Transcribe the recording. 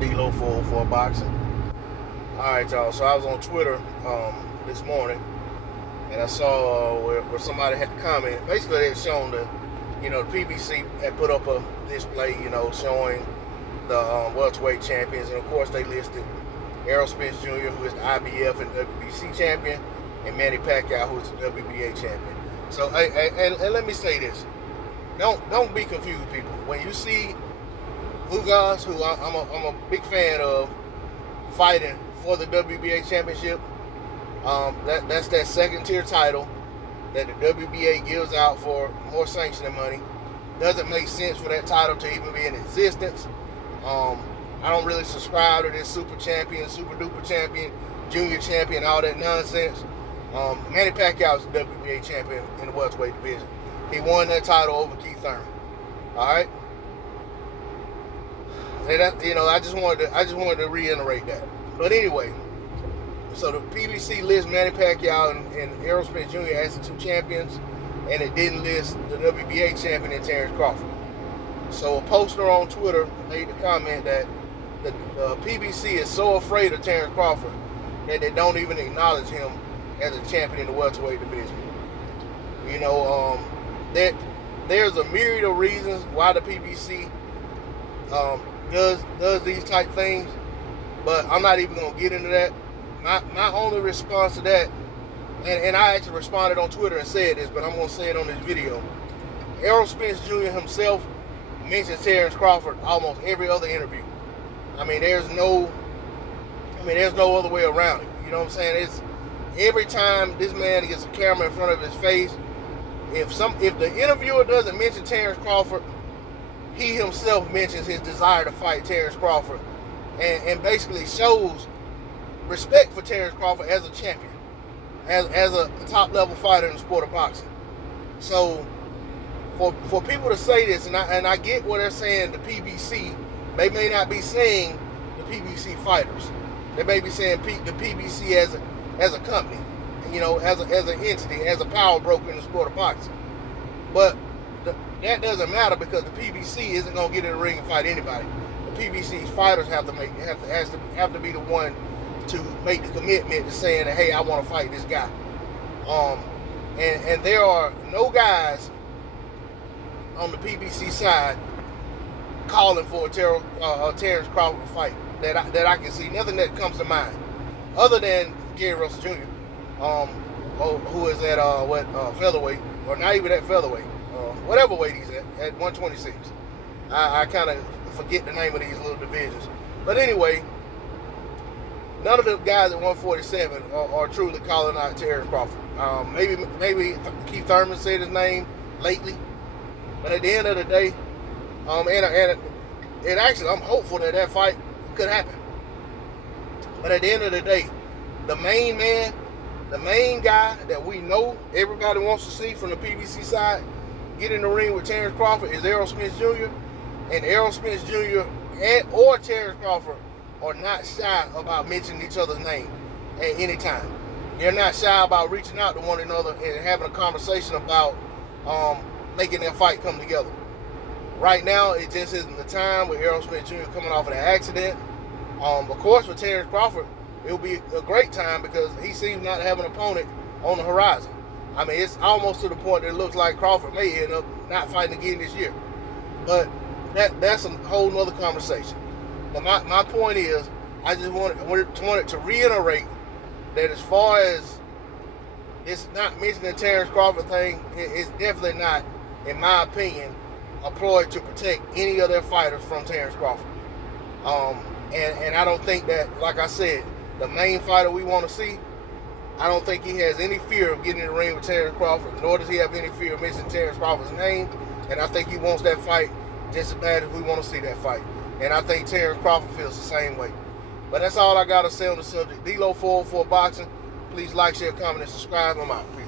D-Lo for boxing. Alright, y'all. So I was on Twitter this morning, and I saw where somebody had commented. Basically, they had shown the PBC had put up a display, showing the welterweight champions, and of course they listed Errol Spence Jr., who is the IBF and WBC champion, and Manny Pacquiao, who is the WBA champion. So, and let me say this: don't be confused, people. When you see Ugas, who I'm a big fan of, fighting for the WBA championship, that's that second tier title that the WBA gives out for more sanctioning money. Doesn't make sense for that title to even be in existence. I don't really subscribe to this super champion, super duper champion, junior champion, all that nonsense. Manny Pacquiao is the WBA champion in the welterweight division. He won that title over Keith Thurman. All right. And that, I just wanted to reiterate that. But anyway, so the PBC lists Manny Pacquiao and Errol Spence Jr. as the two champions, and it didn't list the WBA champion in Terrence Crawford. So a poster on Twitter made the comment that the PBC is so afraid of Terrence Crawford that they don't even acknowledge him as a champion in the welterweight division. There's a myriad of reasons why the PBC does these type things, but I'm not even gonna get into that. My only response to that, and I actually responded on Twitter and said this, but I'm gonna say it on this video. Errol Spence Jr. himself mentions Terrence Crawford almost every other interview. There's no other way around it. You know what I'm saying? It's every time this man gets a camera in front of his face, if the interviewer doesn't mention Terrence Crawford, he himself mentions his desire to fight Terrence Crawford, and basically shows respect for Terrence Crawford as a champion, as a top level fighter in the sport of boxing. So for people to say this, and I get what they're saying, the PBC, they may not be saying the PBC fighters. They may be saying the PBC as a company, as an entity, as a power broker in the sport of boxing. But that doesn't matter, because the PBC isn't gonna get in the ring and fight anybody. The PBC fighters have to be the one to make the commitment to saying that, hey, I want to fight this guy. And there are no guys on the PBC side calling for a Terrence Crawford fight that I can see. Nothing that comes to mind, other than Gary Russell Jr., who is at featherweight, or not even at featherweight, whatever weight he's at 126. I kind of forget the name of these little divisions. But anyway, none of the guys at 147 are truly calling out Terrence Crawford. Maybe Keith Thurman said his name lately, but at the end of the day, and actually I'm hopeful that fight could happen. But at the end of the day, the main man, the main guy that we know everybody wants to see from the PBC side get in the ring with Terrence Crawford is Errol Spence Jr. And Errol Spence Jr. or Terrence Crawford are not shy about mentioning each other's name at any time. They're not shy about reaching out to one another and having a conversation about making that fight come together. Right now, it just isn't the time with Errol Spence Jr. coming off of an accident. Of course, with Terrence Crawford, it'll be a great time because he seems not to have an opponent on the horizon. It's almost to the point that it looks like Crawford may end up not fighting again this year. But that's a whole nother conversation. But my point is, I just wanted to reiterate that as far as it's not mentioning the Terrence Crawford thing, it's definitely not, in my opinion, a ploy to protect any of their fighters from Terrence Crawford. And I don't think that, like I said, the main fighter we want to see, I don't think he has any fear of getting in the ring with Terrence Crawford, nor does he have any fear of mentioning Terrence Crawford's name. And I think he wants that fight just as bad as we want to see that fight. And I think Terrence Crawford feels the same way. But that's all I got to say on the subject. D-Lo 404 Boxing. Please like, share, comment, and subscribe. I'm out. Peace.